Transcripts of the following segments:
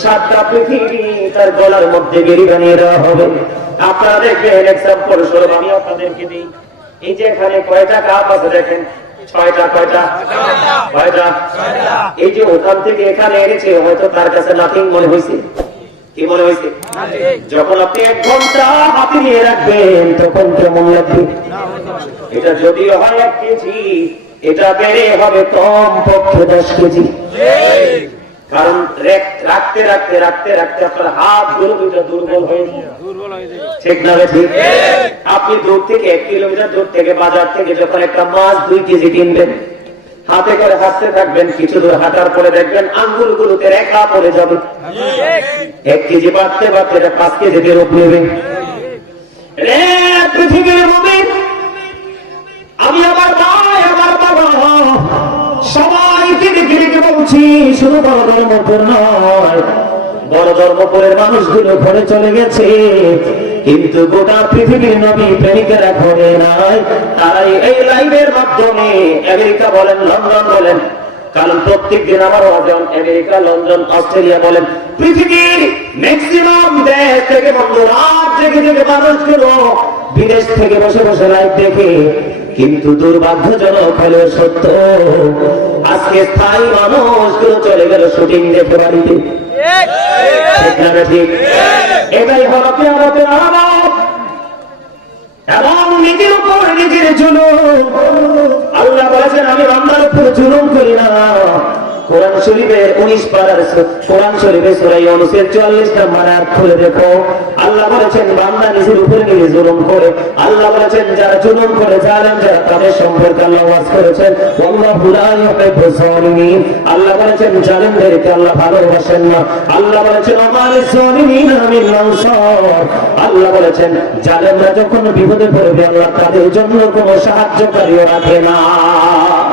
সাতটা পৃথিবী তার গলার মধ্যে গেরি বানিয়ে দেওয়া হবে। আপনারা দেখবেন এক্সাম্পল স্বরূপ আমি আপনাদেরকে দিই। এই যে এখানে কয়টা কাপ আছে দেখেন? এই যে ওখান থেকে এখানে এনেছে, হয়তো তার কাছে নাথিং মনে হয়েছে। কি মনে হয়েছে? যখন আপনি এক ঘণ্টা হাতে নিয়ে রাখবেন, তখন কেমন লাগবে। এটা যদিও হয় এক কেজি, এটা বেড়ে হবে কম পক্ষে দশ কেজি। কারণ রাখতে রাখতে রাখতে রাখতে আপনার হাতগুলো দুটো দুর্বল হয়ে ঠিক না ঠিক? আপনি দূর থেকে এক কিলোমিটার দূর থেকে বাজার থেকে যখন একটা মাছ দুই কেজি কিনবেন হাতে করে হাঁটতে থাকবেন কিছু দূর হাঁটার পরে দেখবেন আঙ্গুল গুলোতে রেখা পড়ে যাবে। এক কেজি বাড়তে বাড়তে এটা পাঁচ কেজিতে রূপ নেবে। পৃথিবীর আমি আমার বলছি, শুধু বড় ধর্মপুর নয় বড় ধর্মপুরের মানুষগুলো ঘরে চলে গেছে। কিন্তু গোটা পৃথিবীর নবী প্রেমিকেরা ঘরে তারাই এই লাইভের মাধ্যমে আমেরিকা বলেন, লন্ডন বলেন কারণ প্রত্যেক দিন আমার ওজন আমেরিকা, লন্ডন, অস্ট্রেলিয়া বলেন, পৃথিবীর ম্যাক্সিমাম দেশ থেকে বন্ধু মানুষগুলো বিদেশ থেকে বসে বসে লাইভ দেখে কিন্তু দুর্ভাগ্যজনক হলেও সত্য। আজকে স্থায়ী মানুষগুলো চলে গেল শুটিং দেখতে বাড়িতে। এটাই হল আল্লাহ বলেছেন, আমি বান্দার উপর জুলুম করি না। কোরআন শরীফের উনিশ পারার কোরআন শরীফের সুরাই অনুসের চুয়াল্লিশ নম্বর আয়াত খুলে দেখো। আল্লাহ বলেছেন, বান্দা নিজের উপরে নিজে জুলুম করে। আল্লাহ বলেছেন, যারা জুলুম করে জানেন যারা তাদের সম্পর্কে আল্লাহ ওয়াজ করেছেন। আল্লাহু বলেছেন, জালিমদেরকে আল্লাহ ভালোবাসেন না। আল্লাহ বলেছেন আমার আল্লাহ বলেছেন, জালেমরা যখন বিপদে পড়বে, আল্লাহ তাদের জন্য কোনো সাহায্যকারীও রাখে না।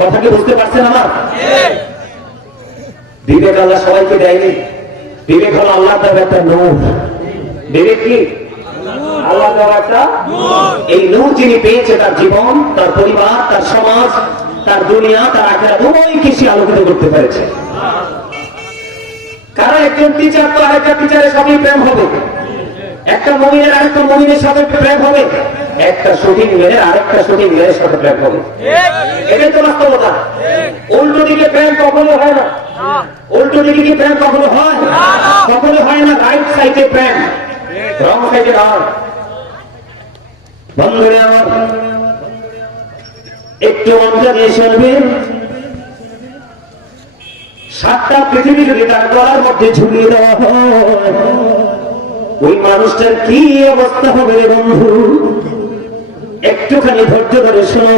কথা কি বুঝতে পারছেন আমার? বিবেক আল্লাহ সবাইকে দেয়নি। বিবেক হলো আল্লাহ একটা নূর। বিবেক কি? আল্লাহ একটা এই নূর যিনি পেয়েছে তার জীবন, তার পরিবার, তার সমাজ, তার দুনিয়া, তার আখেরা উভয় কিছু আলোকিত করতে পেরেছে। কারণ একজন টিচার তো আরেকটা টিচারের সাথে প্রেম হবে। একটা মমিনের আরেকটা মমিনের সাথে প্রেম হবে। একটা শুটিং মেয়ের আরেকটা শুটিং মেয়ের সাথে প্রেম হবে এটাই তো বাস্তবতা। উল্টো দিকে প্রেম কখনো হয় না। উল্টো দিকে কি প্রেম কখনো হয়? কখনো হয় না রাইট সাইডে প্রেম। রং সাইডে নয় আমার, একটু সাতটা পৃথিবী যদি তার মধ্যে ঝুলিয়ে দেওয়া হয়। ওই মানুষটার কি অবস্থা হবে রে বন্ধু? একটুখানি ধৈর্য ধরে শোনো।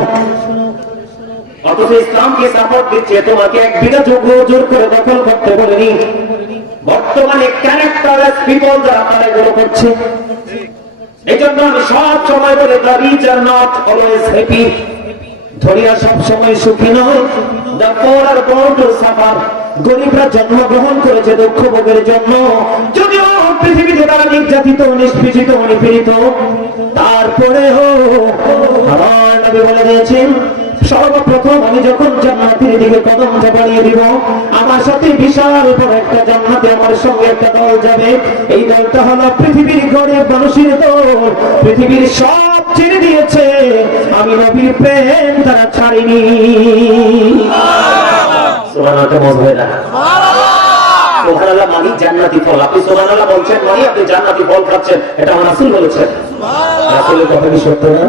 অথচ ইসলামকে সাপোর্ট দিচ্ছে, তোমাকে এক বিঘা যোগ্য জোর করে দখল করতে বলেনি। বর্তমানে ক্যারেক্টারলেস পিপল যারা, তারা এগুলো করছে। এই জন্য আমি সব সময় বলে the rich are not always happy ধরিয়া সব সময় সুখী নয়। The poor are born to suffer গরিবরা জন্মগ্রহণ করেছে দুঃখ ভোগের জন্য। যদিও পৃথিবীতে তারা নির্যাতিত, নিষ্পীড়িত, নিপীড়িত, তারপরেও আমার নবী বলে দিয়েছেন, সর্বপ্রথম আমি যখন জান্নাতের দিকে কদমটা বাড়িয়ে দিব, আমার সাথে বিশাল বড় একটা জান্নাতে আমার সঙ্গে একটা দল যাবে। এই দলটা হলো পৃথিবীর গরিব মানুষের দল, পৃথিবীর সব ছেড়ে দিয়েছে। আমি নবীর প্রেম তারা ছাড়িনি। সুবহানাল্লাহ মজবে না সুবহানাল্লাহ মানে জান্নাতি ফল আপনি সুবহানাল্লাহ বলছেন মানে আপনি জান্নাতি ফল খাচ্ছেন এটা আমার রাসূল বলেছেন রাসূলের কথা কি সত্য না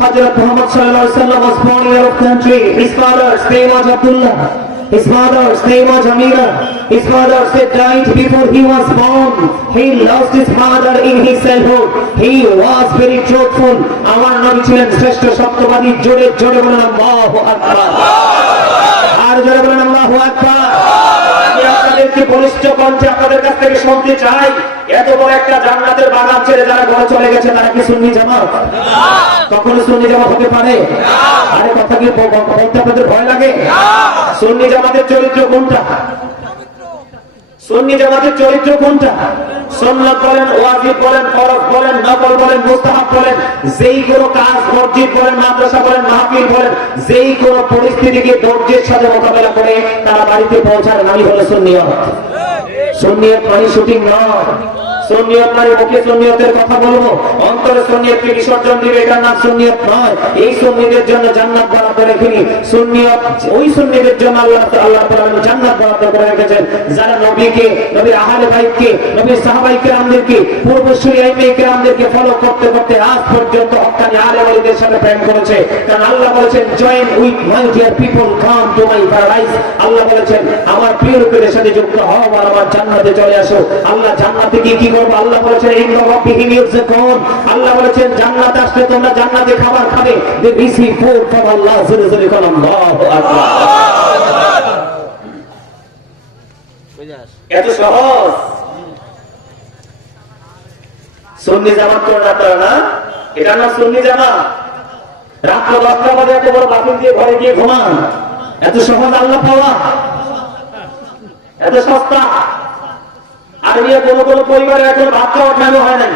Hazrat Muhammad sallallahu alaihi wasallam was born in Arab country. His father's name was Abdullah. His mother's name was Amira. His mother said died before he was born. He lost his mother in his childhood. He was very truthful. আমার নবী ছিলেন শ্রেষ্ঠ সত্যবাদী জোরে জোরে আল্লাহু আকবার চাই। এত বড় একটা জান্নাতের বাগান যারা ঘরে চলে গেছে, তারা সুন্নি জামাত? কখনো সুন্নি জামাত হতে পারে? আরে কথা কি বলতে আপনাদের ভয় লাগে? সুন্নি জামাতের চরিত্র কোনটা? সুন্নি জামাতের চরিত্র কোনটা? সন্ন্যত বলেন, ওয়াজিব বলেন, ফরজ বলেন নফল বলেন, মুস্তাহাব বলেন, যেই কোনো কাজ মসজিদ বলেন, মাদ্রাসা বলেন, মাহফিল বলেন, যেই কোনো পরিস্থিতিকে ধৈর্যের সাথে মোকাবেলা করে তারা বাড়িতে পৌঁছার নামই হলো সুন্নিয়ত। সুন্নিয়ত মানে শুটিং নয়। সুন্নিয়ত মানে মুখে সুন্নিয়তের কথা বলব? অন্তরে সুন্নিয়তকে বিসর্জন দিবে, এটার নাম সুন্নিয়ত নয়। এই সুন্নিদের জন্য জান্নাত বরাদ্দ রেখেনি। সুন্নিয়ত ওই সুন্নিদের জন্য আল্লাহ আল্লাহ জান্নাত বরাদ্দ করে রেখেছেন। যারা নবীকে, নবীর আহলে নবীর সাহাবাই আইমে ফলো করতে করতে আজ পর্যন্ত হক্কানি আলে সাথে প্রেম করেছে। কারণ আল্লাহ বলেছেন join with my dear people come to my paradise আল্লাহ বলেছেন, আমার প্রিয় লোকেদের সাথে যুক্ত হও, আর আমার জান্নাতে চলে আসো। আল্লাহ জান্নাতে গিয়ে কি করব এটা না সুন্নি জামাত? রাত্র দশটা বাজে এত দিয়ে ঘরে গিয়ে ঘুমান। এত সহজ আল্লাহ পাওয়া। এত সস্তা। আর নিয়ে কোনো কোনো পরিবারে এখন ভাত খাওয়া ঠানো হয় নাই।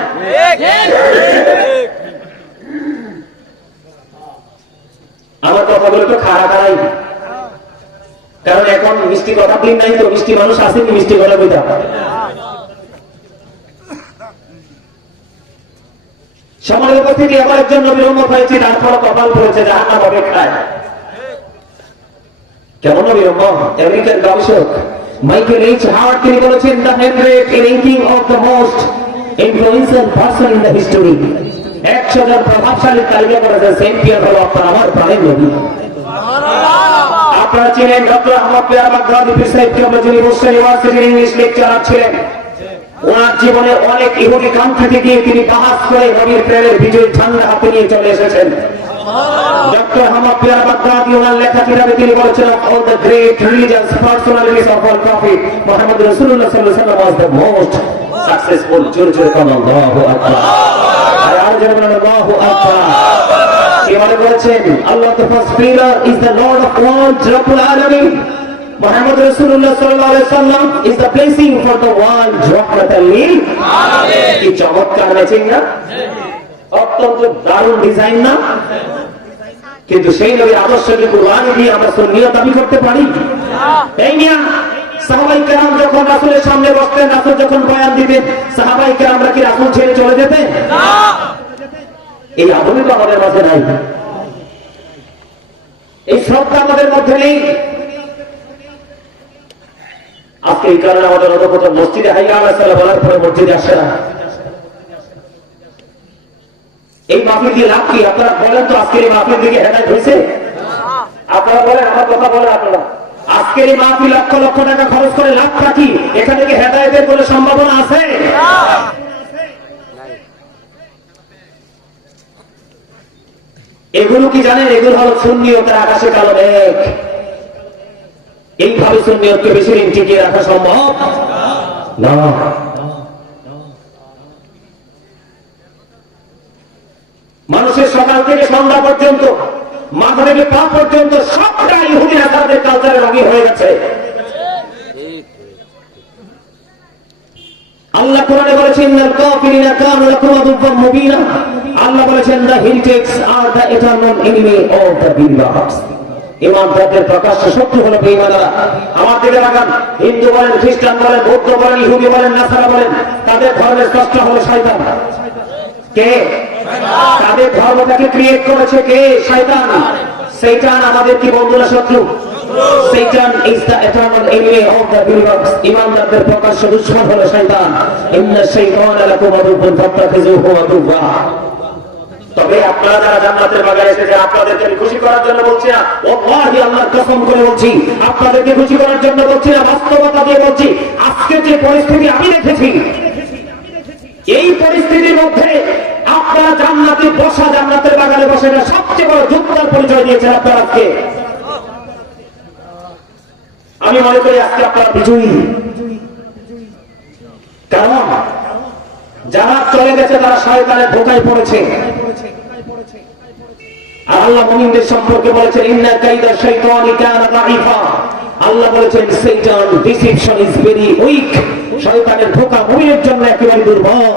আমার কথাগুলো তো খাড়া খাড়াই কারণ এখন মিষ্টি কথা দিন নাই তো মিষ্টি মানুষ আসেনি মিষ্টি কথা বইটা সমাজের উপস্থিতি আমার একজন নবীর উম্মত হয়েছে তারপর কপাল পড়েছে জাহান্নাম হবে খায়। কেমন নবীর আমেরিকার গবেষক মাইকেল এইচ হাওয়ার্ড তিনি বলেছেন the hundred ranking of the most influential person in the history একশো জন প্রভাবশালী তালিকা করেছে, সেন্টিয়ার হলো আপনার আমার প্রাণের নবী। আপনারা চিনেন ডক্টর আহমদ পেয়ার বাগদাদি পীর সাহেব যিনি মুসলিম ইউনিভার্সিটির ইংলিশ লেকচারার ছিলেন, ওনার জীবনে অনেক ইহুদি থেকে গিয়ে তিনি বাহাস করে নবীর প্রেমের বিজয় ঝান্ডা হাতে নিয়ে চলে এসেছেন। ডক্টর আহমদ পেয়ার বাগদাদি ওনার লেখা কিতাবে তিনি বলেছেন all the great religious personalities of all prophet Muhammad রাসূলুল্লাহ সাল্লাল্লাহু আলাইহি ওয়াসাল্লাম ওয়াজ দ্য মোস্ট সাকসেসফুল জোরে জোরে কোন আল্লাহু আকবার। আর আর জোরে বলেন আল্লাহু আকবার। কে মনে করেছেন আল্লাহ the first pillar is the Lord of worlds Rabbul Alamin Muhammad Rasulullah sallallahu alaihi wasallam is the blessing for the world rahmatan lil alamin কি চমৎকার ম্যাচিং না অত্যন্ত দারুণ ডিজাইন না? কিন্তু সেই নবীর আদর্শকে কুরবানি দিয়ে আমরা সুন্নিয়ত দাবি করতে পারি? এই নিয়া সাহাবাই যখন সামনে বসতেন যখন বয়ান দিতেন, সাহাবাই কি ছেড়ে চলে এই আধুনিক আমাদের মাঝে নাই। এই শ্রদ্ধা আমাদের মধ্যে নেই। আজকে এই কারণে আমাদের অন্তত মসজিদে হাইয়া আলাহ বলার পরে মসজিদে আসে না। এই মাফিল দিয়ে লাভ কি? আপনারা বলেন তো আজকের এই মাফিল দিকে হেদায় হয়েছে? আপনারা বলেন, আমার কথা বলেন আপনারা। আজকের এই মাহফিল লক্ষ লক্ষ টাকা খরচ করে লাভটা কি? এখান থেকে হেদায়তের কোনো সম্ভাবনা আছে? এগুলো কি জানেন? এগুলো হলো শূন্যতার আকাশে কালো মেঘ। এইভাবে শূন্যতকে বেশি দিন টিকিয়ে রাখা সম্ভব? না। মানুষের সকাল থেকে সন্ধ্যা পর্যন্ত, মাথা থেকে পা পর্যন্ত সবটা ইহুদি আসাদের কালচারে রঙি হয়ে গেছে। আল্লাহ কোরআনে বলেছেন, ইন্নাল কাফিরিনা কানু লাকুম আদুওয়াম মুবিনা। আল্লাহ বলেছেন, the হিলটেক্স are the eternal enemy of the believers ইমানদারদের প্রকাশ্য শত্রু হলো বেঈমানরা, আমার দিকে লাগান হিন্দু বলেন, খ্রিস্টান বলেন, বৌদ্ধ বলেন, ইহুদি বলেন, নাসারা বলেন, তাদের ধর্মের স্রষ্টা হলো শয়তান। কে? তাদের ধর্মটাকে ক্রিয়েট করেছে কে? শয়তান। শয়তান আমাদের কি বন্ধুরা শত্রু? প্রকাশ্য হলো শয়তান। ইন্না লাকুম ফাত্তাখিযুহু আদুওয়া। তবে আপনারা যারা জান্নাতের বাগানে আপনাদেরকে আমি খুশি করার জন্য বলছি না। ওয়াল্লাহি আল্লাহর কসম করে বলছি। আপনাদেরকে খুশি করার জন্য বলছি না, বাস্তবতা দিয়ে বলছি। আজকে যে পরিস্থিতি আমি দেখেছি, এই পরিস্থিতির মধ্যে আপনারা জান্নাতে বসা, জান্নাতের বাগানে বসে এটা সবচেয়ে বড় যোগ্যতার পরিচয় দিয়েছেন আপনারা আজকে। আমি মনে করি আজকে আপনারা বিজয়ী। কারণ যারা চলে গেছে, তারা শয়তানের ধোকায় পড়েছে। আল্লাহ মুমিনদের সম্পর্কে বলেছেন, ইন্না কাইদা শাইতানি কানা দাঈফা। আল্লাহ বলেছেন Satan deception is very weak শয়তানের ধোঁকা মুমিনের জন্য একেবারে দুর্বল।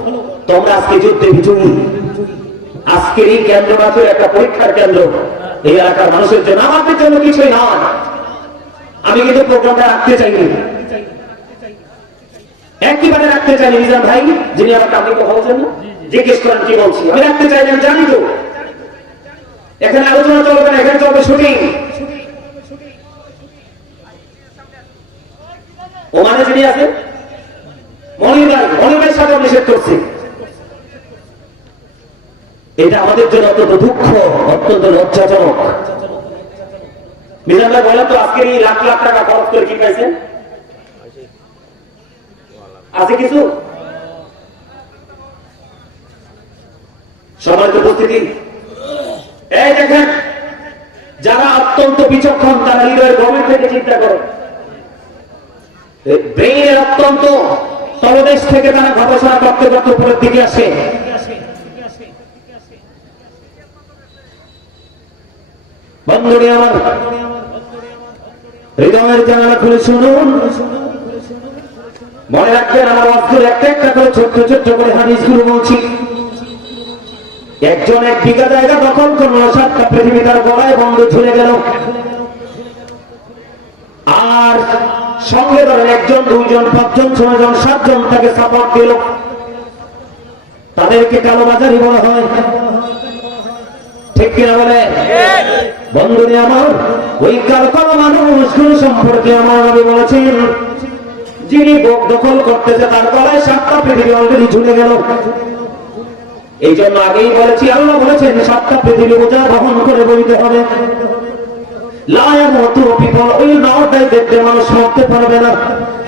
তোমরা আজকে যুদ্ধে বিজয়ী আজকের এই কেন্দ্রটা ছিল একটা পরীক্ষার কেন্দ্র। এই এলাকার মানুষের জন্য আমাদের জন্য কিছুই নয়। আমি কিন্তু প্রোগ্রামটা রাখতে চাইনি। একইবারে রাখতে চাইনি, নিজাম ভাই, যিনি আপনি কথা বলছেন জিজ্ঞেস করেন, কি বলছি? আমি রাখতে জানি তো। এখানে আলোচনা চলবে না, এখানে চলবে শুটিং। ওমানে যিনি আছেন, মনির ভাই সাথে নিষেধ করছি। এটা আমাদের জন্য অত্যন্ত দুঃখ, অত্যন্ত লজ্জাজনক। মিজান ভাই বলেন তো, আজকের এই লাখ লাখ টাকা খরচ করে কি পাইছেন? আছে কিছু? সবাই উপস্থিতি। এই দেখেন, যারা অত্যন্ত বিচক্ষণ, তারা হৃদয়ের গভীর থেকে চিন্তা করে। ব্রেইনের অত্যন্ত তলদেশ থেকে তারা গবেষণা করতে করতে উপরের দিকে আসে। বন্ধুরে আমার, হৃদয়ের খুলে শুনুন। মনে রাখবেন আমার একটা করে ছোট্ট ছোট্ট করে বলছি। একজন এক বিঘা জায়গা দখল করল, সাতটা পৃথিবী তার গলায় বন্ধ ঝুলে গেল। আর সঙ্গে ধরেন একজন, দুইজন, পাঁচজন, ছয়জন, সাতজন তাকে সাপোর্ট দিল। তাদেরকে কালোবাজারি বলা হয়। ঠিক কিনা বলে? বন্ধুরে আমার, ওই কালকালো মানুষগুলো সম্পর্কে আমার নবী বলেছেন, যিনি ভোগ দখল করতেছে, তার গলায় সাতটা পৃথিবী অলরেডি ঝুলে গেল। এই জন্য আগেই বলেছি, আল্লাহ বলেছেন, সাতটা পৃথিবী বোঝা বহন করে বইতে হবে। লায়ামতু পিপল উইল নট ডাই দেখতে মানুষ মরতে পারবে না।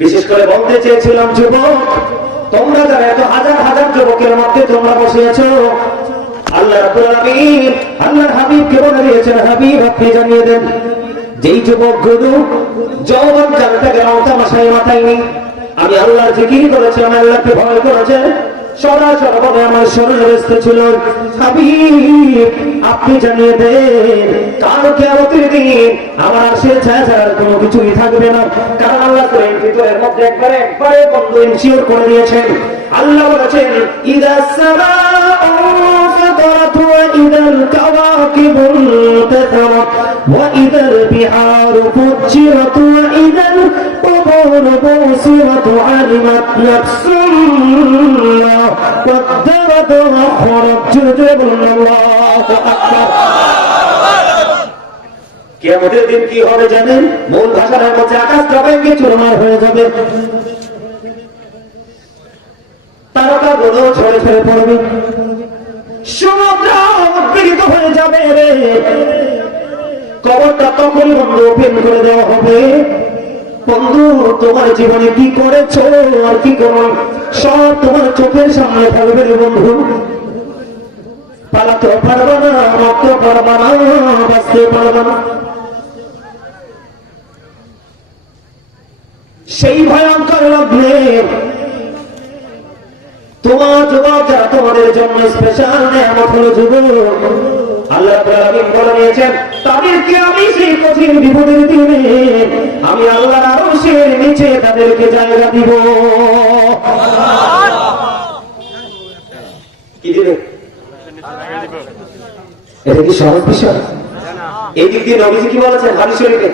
বিশেষ করে বলতে চেয়েছিলাম, যুবক, তোমরা যারা এত হাজার হাজার যুবকের মধ্যে তোমরা বসে আছো, আল্লাহ রাব্বুল হাবিব আল্লাহর বলে দিয়েছেন, হাবিব, আপনি জানিয়ে দেন, যেই যুবক গুরু যৌবন কালটাকে গেলাম তা মাথায় নেই। আমি আল্লাহর জিকির করেছি আমি আল্লাহকে ভয় করেছে। সদা সর্বদা আমার শরীরে ব্যস্ত ছিল হাবিব আপনি জানিয়ে দেন কাল কেমতের দিন আমার আসে ছায়া ছাড়ার কোনো কিছুই থাকবে না কারণ আল্লাহ কোরআন ভিতরের মধ্যে একবারে একবারে বন্ধ ইনশিওর করে দিয়েছেন আল্লাহ বলেছেন ইদা সামাউ فطرت وإذا الكواكب انتثرت وإذا البحار فجرت وإذا القبور بوسرت علمت نفس ما قدرت وأخرت جدب الله أكبر কেমতের দিন কি হবে জানেন মূল ভাষার মধ্যে আকাশটা ভেঙে চুরমার হয়ে যাবে তারকা গুলো ঝরে ঝরে পড়বে সমুদ্র উদ্বেলিত হয়ে যাবে রে কবরটা তখনই বন্ধু ওপেন করে দেওয়া হবে বন্ধু, তোমার জীবনে কি করেছ আর কি করো? সব তোমার চোখের সামনে থাকবে বন্ধু। পালাতে পারব না, মরতে পারব না, বাঁচতে পারব না। সেই ভয়ঙ্কর লগ্নে তোমার যুবক যারা তোমাদের জন্য স্পেশাল নেয়ামত হলো যুবক, আল্লাহ বলে দিয়েছেন, তাদেরকে আমি সেই কঠিন বিপদের দিনে আমি আল্লাহর আরশের নিচে তাদেরকে জায়গা দিব। এটা কি বিষয়? দিয়ে নবীজি কি বলেছেন হাদিস শরীফে?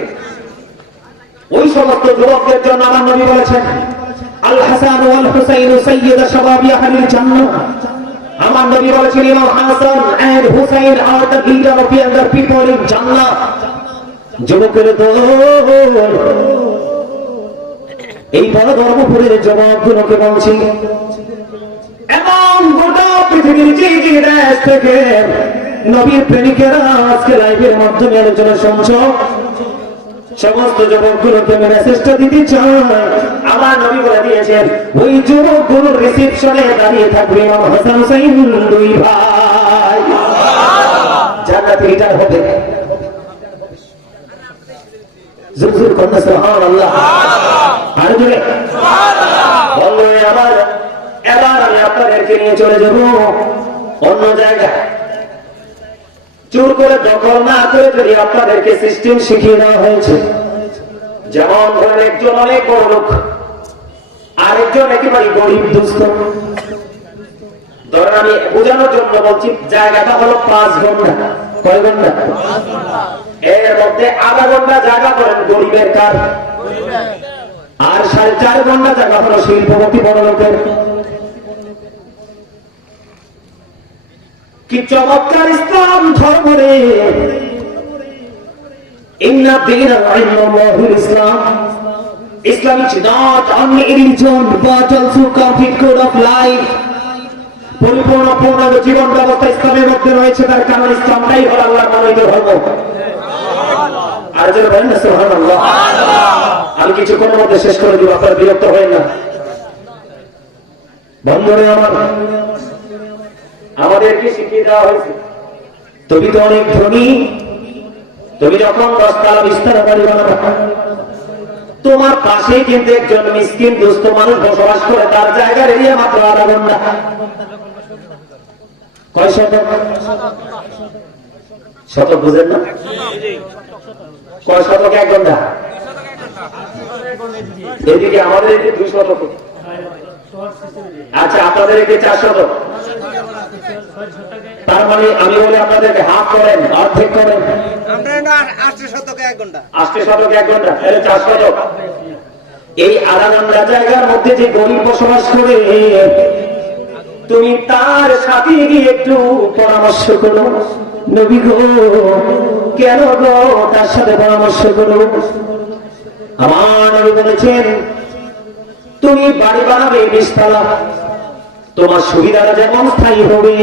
ওই সমস্ত যুবকদের জন্য আমার নবী বলেছেন, আল হাসান ওয়াল হুসাইন আমার নবী বলেছেন, ইমাম Hasan and Hussain are the leader of the people in যুবকের এই বড় ধর্মপুরের যুবকগুলোকে বলছি। এবং গোটা পৃথিবীর যে যে দেশ থেকে নবীর প্রেমিকেরা আজকে লাইভের মাধ্যমে আলোচনা শুনছ, সমস্ত যুবকগুলোকে মেসেজটা দিতে চাই আমার নবী বলে দিয়েছেন, ওই যুবকগুলোর রিসেপশনে দাঁড়িয়ে থাকবে ইমাম হাসান হুসাইন দুই ভাই। জান্নাতে রিটার হবে। জোর জোর কন্যা সুবহানাল্লাহ। আর জোরে বলল আমার এবার আমি আপনাদেরকে নিয়ে চলে যাব অন্য জায়গায়। চুর করে দখল না করে যদি আপনাদেরকে সিস্টেম শিখিয়ে দেওয়া হয়েছে। যেমন ধরেন একজন অনেক বড় লোক আরেকজন একেবারে গরিব দুস্থ। ধরেন আমি বোঝানোর জন্য বলছি জায়গাটা হলো পাঁচ ঘণ্টা। কয় ঘণ্টা। এর মধ্যে আধা ঘণ্টা জায়গা করেন গরিবের কার আর সাড়ে চার ঘণ্টা জায়গা হলো শিল্পপতি বড় লোকের কি চমৎকার ইসলাম ধর্ম রে। পরিপূর্ণ, পূর্ণ জীবন ব্যবস্থা ইসলামের মধ্যে রয়েছে, তার কারণ ইসলামটাই হল আল্লাহর মনোনীত ধর্ম। আর যেন বলেন না আমি কিছুক্ষণের মধ্যে শেষ করে দিব আপনারা বিরক্ত হয়ে না। বন্ধুরে আমার আমাদেরকে শিখিয়ে দেওয়া হয়েছে তুমি তো অনেক ধনী তুমি যখন দশতলা বিস্তার বাড়ি তোমার পাশেই কিন্তু একজন মিসকিন দুস্থ মানুষ বসবাস করে তার জায়গার এরিয়া মাত্র আধা ঘণ্টা। কয় শতক? শতক বুঝেন না? শতক এক ঘণ্টা? এদিকে আমাদের এদিকে দুই শতক। আচ্ছা আপনাদের এদিকে চার শতক। তার মানে আমি বলি আপনাদেরকে হাফ করেন অর্ধেক করেন। আটশো শতকে এক ঘণ্টা। শতক এক ঘণ্টা তাহলে চার শতক। এই আধা ঘণ্টা জায়গার মধ্যে যে গরিব বসবাস করে তুমি তার সাথে গিয়ে একটু পরামর্শ করো। নবী গো, কেন গো তার সাথে পরামর্শ করো? আমার নবী বলেছেন, তুমি বাড়ি বানাবে বিশতলা তোমার সুবিধাটা যেমন স্থায়ী হবে,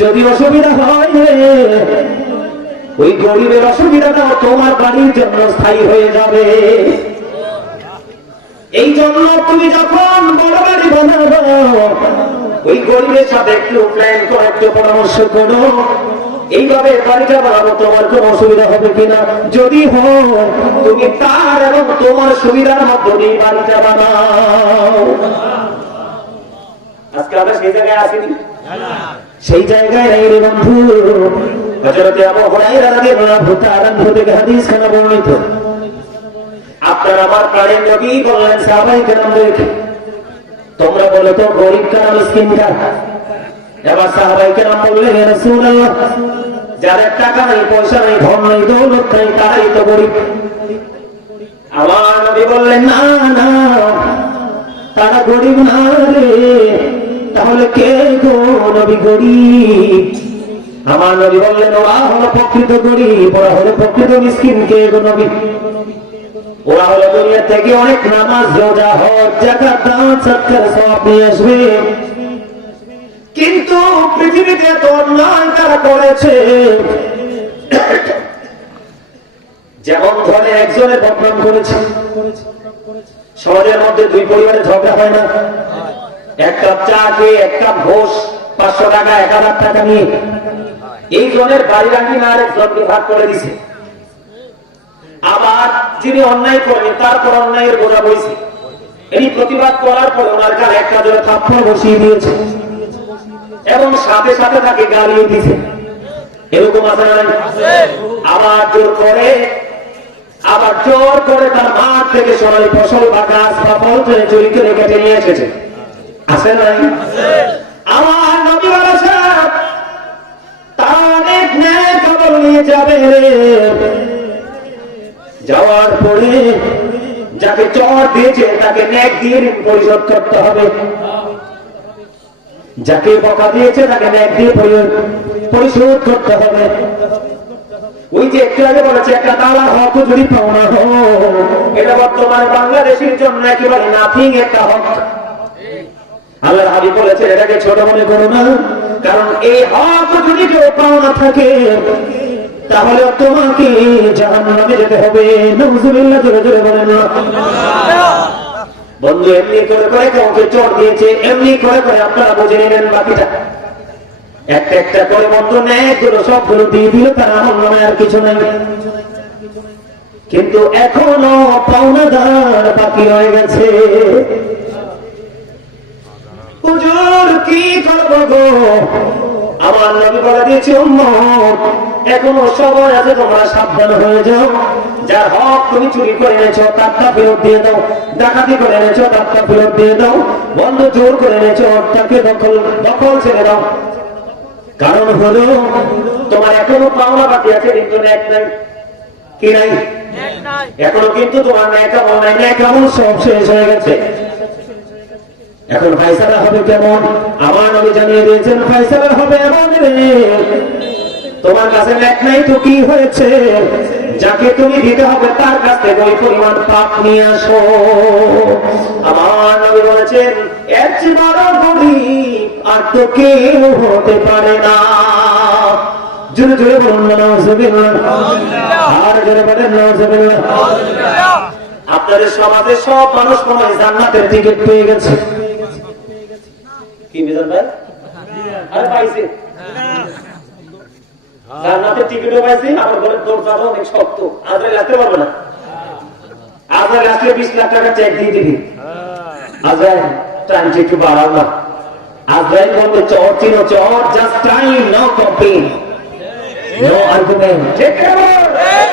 যদি অসুবিধা হয়, ওই গরিবের অসুবিধাটা তোমার বাড়ির জন্য স্থায়ী হয়ে যাবে। এই জন্য তুমি যখন বড় বাড়ি বানাবো ওই গরিবের সাথে একটু প্ল্যান করো একটু পরামর্শ করো। এইভাবে বাড়িটা বানাবো, তোমার অসুবিধা হবে কিনা? যদি তুমি তার এবং তোমার সুবিধার মধ্যে দিয়ে বাড়িটা বানাও। আজকে আমরা সেই জায়গায় আসিনি? সেই জায়গায় নাই রে বন্ধু। হযরতে আবু হুরায়রা রাদিয়াল্লাহু তাআলা থেকে হাদিস খানা বর্ণিত। আপনার আমার প্রাণের নবী বললেন, সাহাবাই কেরামদের, তোমরা বলো তো, গরিব কারা মিসকিন কারা? এবার সাহাবাই কেরাম বললেন রাসূলুল্লাহ যাদের টাকা নেই, পয়সা নেই, ধন নেই, দৌলত নেই, তারাই তো গরিব। আমার নবী বললেন, না না, তারা গরিব না রে, তাহলে কে গো নবী গরিব? আমার নবী বললেন, ওরা হলো প্রকৃত গরিব, ওরা হলো প্রকৃত মিসকিন, কে গো নবী? ওরা হলো দুনিয়া থেকে অনেক নামাজ, রোজা, হজ জাকাত দান সৎকার সব নিয়ে আসবে। কিন্তু পৃথিবীতে এত অন্যায় তারা করেছে। যেমন ধরে একজনে বদনাম করেছে। সমাজের মধ্যে দুই পরিবারে ঝগড়া হয় না। এক কাপ চা খেয়ে এক কাপ ঘোষ, পাঁচশো টাকা, এক হাজার টাকা নিয়ে। এই জনের বাড়ির আঙ্গিনা আরেক জনকে ভাগ করে দিছে। আবার যিনি অন্যায় করেন তারপর অন্যায়ের বোঝা বইছে। এই প্রতিবাদ করার পর ওনার গায়ে একটা জোরে থাপ্পড় বসিয়ে দিয়েছে। এবং সাথে সাথে তাকে গালিও দিছে এরকম আছে আবার জোর করে, আবার জোর করে তার মাঠ থেকে সোনালি ফসল বা গাছ বা ফল তুলে চুরি কেটে নিয়ে এসেছে। আছে নাই? আমার নবী বলেছেন তার নিয়ে যাবে যাওয়ার পরে যাকে চর দিয়েছে, তাকে ন্যাক দিয়ে ঋণ পরিশোধ করতে হবে। যাকে বকা দিয়েছে, তাকে ন্যাক দিয়ে পরিশোধ করতে হবে। ওই যে একটু আগে বলেছে, একটা দালার হক যদি পাওনা হোক এটা বর্তমানে বাংলাদেশের জন্য একেবারে নাথিং একটা হক। আল্লাহ হাবি বলেছে এটাকে ছোট মনে করো না, কারণ এই হক যদি কেউ পাওনা থাকে তাহলে তোমাকে জাহান নামে যেতে হবে। নজরুল্লাহ জোরে জোরে বলেন বন্ধু, এমনি করে করে কাউকে চোট দিয়েছে, এমনি করে করে আপনারা বুঝে নেবেন বাকিটা। একটা একটা করে বন্ধু নেয় দিয়ে দিল নামে আর কিছু নাই। কিন্তু এখনও বাকি রয়ে গেছে। কি করব আমার নবী বলে দিয়েছে এখনও সময় আছে, তোমরা সাবধান হয়ে যাও। যার হক তুমি চুরি করে এনেছো, তারটা ফেরত দিয়ে দাও। ডাকাতি করে এনেছো, তারটা ফেরত দিয়ে দাও। বন্ধ জোর করে এনেছো, তাকে দখল দখল ছেড়ে দাও। কারণ হলো, তোমার এখনও পাওনা বাকি আছে, কিন্তু এক নাই। কি নাই? এখনও কিন্তু তোমার ন্যায় নাই। ন্যায় সব শেষ হয়ে গেছে। এখন ফাইসালা হবে কেমন? আমার নবী জানিয়ে দিয়েছেন ফাইসালা হবে এমন তোমার কাছে নাই তো কি হয়েছে? যাকে তুমি দিতে হবে তার কাছ থেকে ওই পরিমাণ পাপ নিয়ে আসো। আমার নবী বলেছেন এর চেয়ে বড় গরিব আর তো কেউ হতে পারে না। জোরে জোরে বলুন না আর জোরে আপনাদের সমাজে সব মানুষ মনে জান্নাতের টিকিট পেয়ে গেছে। কি বিজন ভাই? পাইছে। জান্নাতের টিকিটও পাইছি আমার ঘরের দরজাটা অনেক শক্ত। আজ আর লাগতে পারব না? আজ আর বিশ লাখ টাকা চেক দিয়ে দিবি। আজ টাইমটা একটু বাড়াও না। আজরাইল বলতে চর চিন চর just time no complain no argument ঠিক